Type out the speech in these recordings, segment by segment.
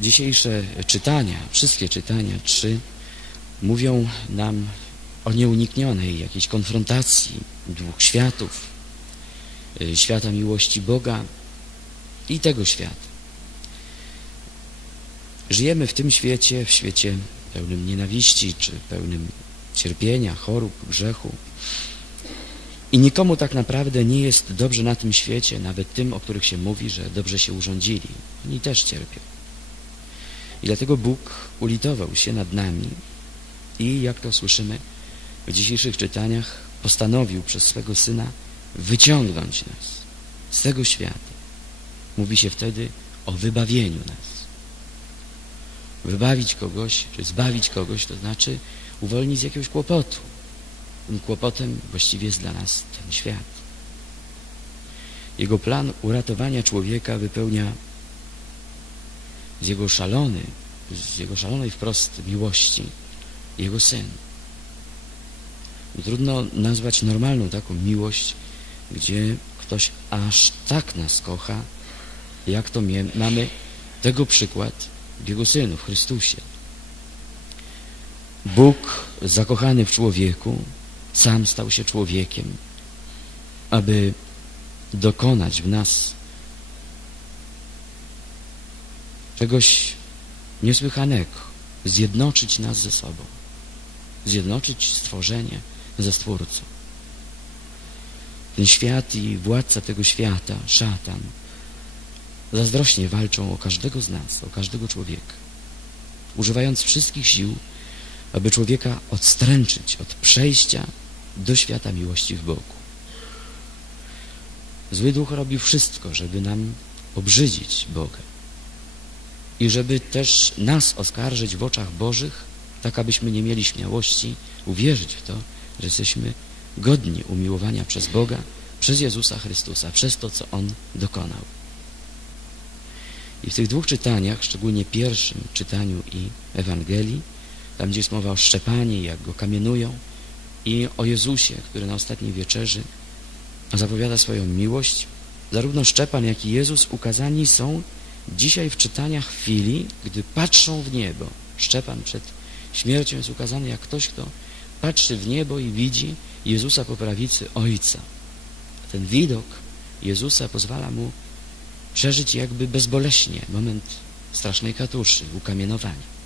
Dzisiejsze czytania, wszystkie czytania, trzy, mówią nam o nieuniknionej jakiejś konfrontacji dwóch światów, y, świata miłości Boga i tego świata. Żyjemy w tym świecie, w świecie pełnym nienawiści, czy pełnym cierpienia, chorób, grzechu. I nikomu tak naprawdę nie jest dobrze na tym świecie, nawet tym, o których się mówi, że dobrze się urządzili. Oni też cierpią. I dlatego Bóg ulitował się nad nami i, jak to słyszymy w dzisiejszych czytaniach, postanowił przez swego Syna wyciągnąć nas z tego świata. Mówi się wtedy o wybawieniu nas. Wybawić kogoś, czy zbawić kogoś, to znaczy uwolnić z jakiegoś kłopotu. Tym kłopotem właściwie jest dla nas ten świat. Jego plan uratowania człowieka wypełnia z jego szalony, z jego szalonej wprost miłości jego Syn. Trudno nazwać normalną taką miłość, gdzie ktoś aż tak nas kocha, jak to mamy tego przykład w Jego Synu, w Chrystusie. Bóg zakochany w człowieku sam stał się człowiekiem, aby dokonać w nas czegoś niesłychanego, zjednoczyć nas ze sobą, zjednoczyć stworzenie ze Stwórcą. Ten świat i władca tego świata, szatan, zazdrośnie walczą o każdego z nas, o każdego człowieka, używając wszystkich sił, aby człowieka odstręczyć od przejścia do świata miłości w Bogu. Zły duch robi wszystko, żeby nam obrzydzić Boga i żeby też nas oskarżyć w oczach Bożych, tak abyśmy nie mieli śmiałości uwierzyć w to, że jesteśmy godni umiłowania przez Boga, przez Jezusa Chrystusa, przez to, co On dokonał. I w tych dwóch czytaniach, szczególnie pierwszym czytaniu i Ewangelii, tam gdzie jest mowa o Szczepanie, jak go kamienują, i o Jezusie, który na ostatniej wieczerzy zapowiada swoją miłość, zarówno Szczepan, jak i Jezus ukazani są dzisiaj w czytaniach chwili, gdy patrzą w niebo. Szczepan przed śmiercią jest ukazany jak ktoś, kto patrzy w niebo i widzi Jezusa po prawicy Ojca. Ten widok Jezusa pozwala mu przeżyć jakby bezboleśnie moment strasznej katuszy, ukamienowania.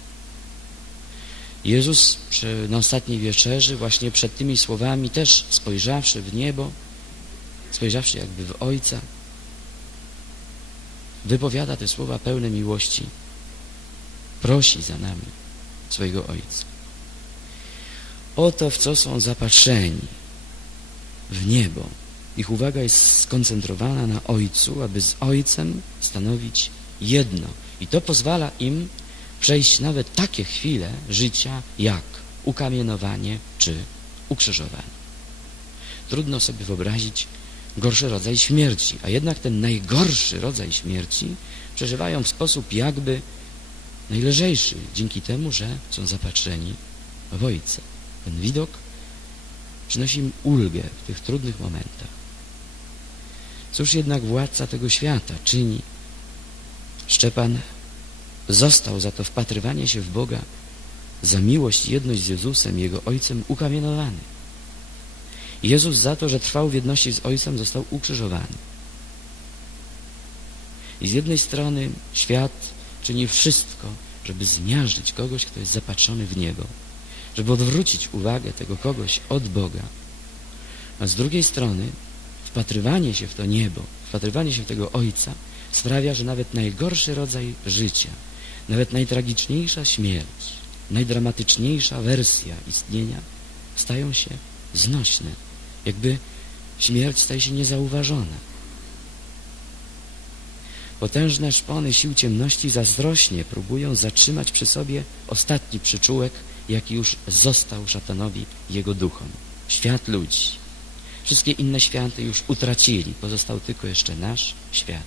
Jezus przy, na ostatniej wieczerzy, właśnie przed tymi słowami, też spojrzawszy w niebo, spojrzawszy jakby w Ojca, wypowiada te słowa pełne miłości, prosi za nami swojego Ojca. Oto w co są zapatrzeni w niebo. Ich uwaga jest skoncentrowana na Ojcu, aby z Ojcem stanowić jedno. I to pozwala im przejść nawet takie chwile życia jak ukamienowanie czy ukrzyżowanie. Trudno sobie wyobrazić gorszy rodzaj śmierci, a jednak ten najgorszy rodzaj śmierci przeżywają w sposób jakby najlżejszy, dzięki temu, że są zapatrzeni w Ojca. Ten widok przynosi im ulgę w tych trudnych momentach. Cóż jednak władca tego świata czyni? Szczepan został za to wpatrywanie się w Boga, za miłość i jedność z Jezusem, Jego Ojcem, ukamienowany. Jezus za to, że trwał w jedności z Ojcem, został ukrzyżowany. I z jednej strony świat czyni wszystko, żeby zmiażdżyć kogoś, kto jest zapatrzony w niebo, żeby odwrócić uwagę tego kogoś od Boga. A z drugiej strony wpatrywanie się w to niebo, wpatrywanie się w tego Ojca sprawia, że nawet najgorszy rodzaj życia, nawet najtragiczniejsza śmierć, najdramatyczniejsza wersja istnienia stają się znośne, jakby śmierć staje się niezauważona. Potężne szpony sił ciemności zazdrośnie próbują zatrzymać przy sobie ostatni przyczółek, jaki już został szatanowi jego duchom. Świat ludzi. Wszystkie inne światy już utracili, pozostał tylko jeszcze nasz świat,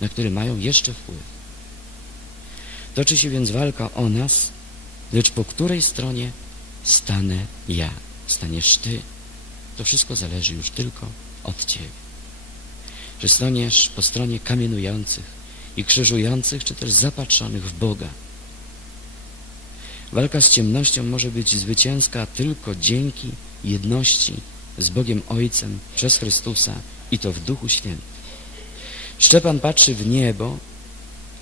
na który mają jeszcze wpływ. Toczy się więc walka o nas, lecz po której stronie stanę ja, staniesz Ty. To wszystko zależy już tylko od Ciebie. Czy staniesz po stronie kamienujących i krzyżujących, czy też zapatrzonych w Boga. Walka z ciemnością może być zwycięska tylko dzięki jedności z Bogiem Ojcem przez Chrystusa i to w Duchu Świętym. Szczepan patrzy w niebo,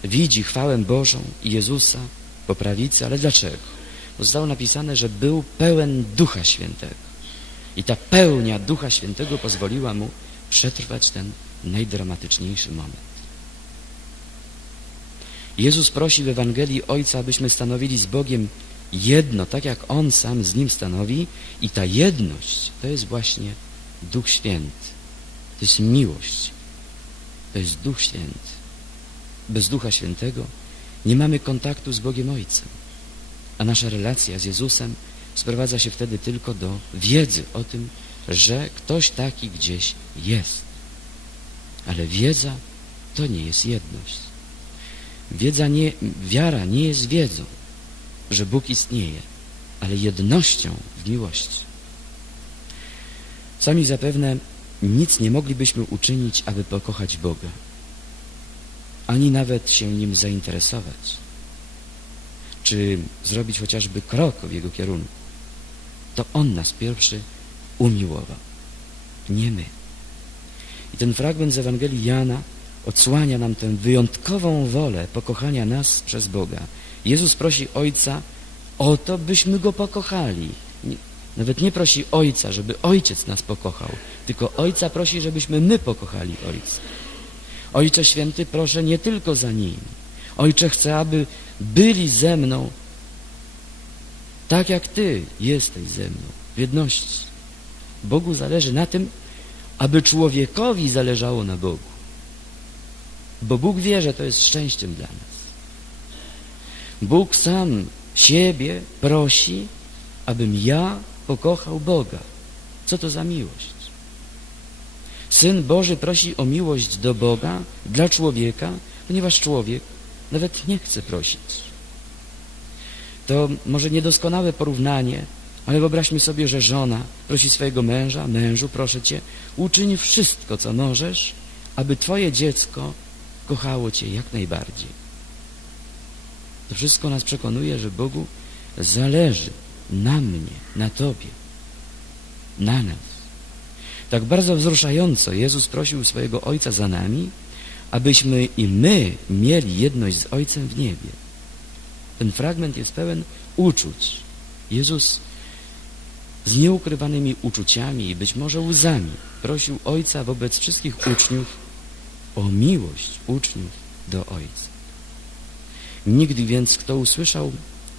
widzi chwałę Bożą i Jezusa po prawicy, ale dlaczego? Bo zostało napisane, że był pełen Ducha Świętego. I ta pełnia Ducha Świętego pozwoliła mu przetrwać ten najdramatyczniejszy moment. Jezus prosi w Ewangelii Ojca, abyśmy stanowili z Bogiem jedno, tak jak On sam z Nim stanowi i ta jedność to jest właśnie Duch Święty. To jest miłość. To jest Duch Święty. Bez Ducha Świętego nie mamy kontaktu z Bogiem Ojcem, a nasza relacja z Jezusem sprowadza się wtedy tylko do wiedzy o tym, że ktoś taki gdzieś jest. Ale wiedza to nie jest jedność. Wiedza nie, wiara nie jest wiedzą, że Bóg istnieje, ale jednością w miłości. Sami zapewne nic nie moglibyśmy uczynić, aby pokochać Boga, ani nawet się Nim zainteresować, czy zrobić chociażby krok w Jego kierunku. To On nas pierwszy umiłował, nie my. I ten fragment z Ewangelii Jana odsłania nam tę wyjątkową wolę pokochania nas przez Boga. Jezus prosi Ojca o to, byśmy Go pokochali. Nawet nie prosi Ojca, żeby Ojciec nas pokochał, tylko Ojca prosi, żebyśmy my pokochali Ojca. Ojcze Święty, proszę nie tylko za Nim. Ojcze, chcę, aby byli ze mną tak, jak Ty jesteś ze mną, w jedności. Bogu zależy na tym, aby człowiekowi zależało na Bogu. Bo Bóg wie, że to jest szczęściem dla nas. Bóg sam siebie prosi, abym ja pokochał Boga. Co to za miłość? Syn Boży prosi o miłość do Boga dla człowieka, ponieważ człowiek nawet nie chce prosić. To może niedoskonałe porównanie, ale wyobraźmy sobie, że żona prosi swojego męża, mężu, proszę cię, uczyń wszystko, co możesz, aby twoje dziecko kochało cię jak najbardziej. To wszystko nas przekonuje, że Bogu zależy na mnie, na tobie, na nas. Tak bardzo wzruszająco Jezus prosił swojego Ojca za nami, abyśmy i my mieli jedność z Ojcem w niebie. Ten fragment jest pełen uczuć. Jezus z nieukrywanymi uczuciami i być może łzami prosił Ojca wobec wszystkich uczniów o miłość uczniów do Ojca. Nigdy więc, kto usłyszał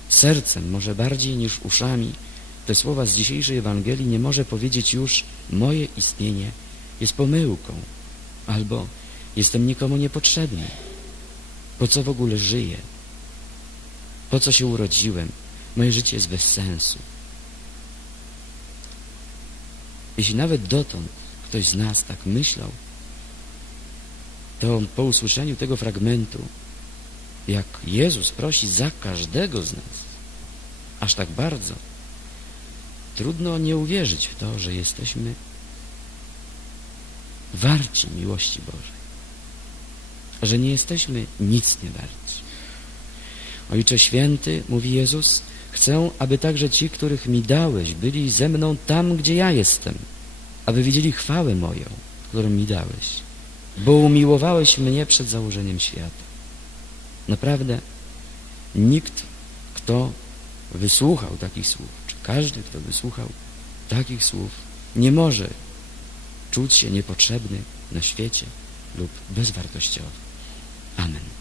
sercem, może bardziej niż uszami, te słowa z dzisiejszej Ewangelii, nie może powiedzieć już moje istnienie jest pomyłką albo jestem nikomu niepotrzebny. Po co w ogóle żyję? Po co się urodziłem? Moje życie jest bez sensu. Jeśli nawet dotąd ktoś z nas tak myślał, to po usłyszeniu tego fragmentu, jak Jezus prosi za każdego z nas, aż tak bardzo, trudno nie uwierzyć w to, że jesteśmy warci miłości Bożej, że nie jesteśmy nic nie warci. Ojcze Święty, mówi Jezus, chcę, aby także ci, których mi dałeś, byli ze mną tam, gdzie ja jestem, aby widzieli chwałę moją, którą mi dałeś, bo umiłowałeś mnie przed założeniem świata. Naprawdę nikt, kto wysłuchał takich słów, czy każdy, kto wysłuchał takich słów, nie może czuć się niepotrzebny na świecie lub bezwartościowy. Amen.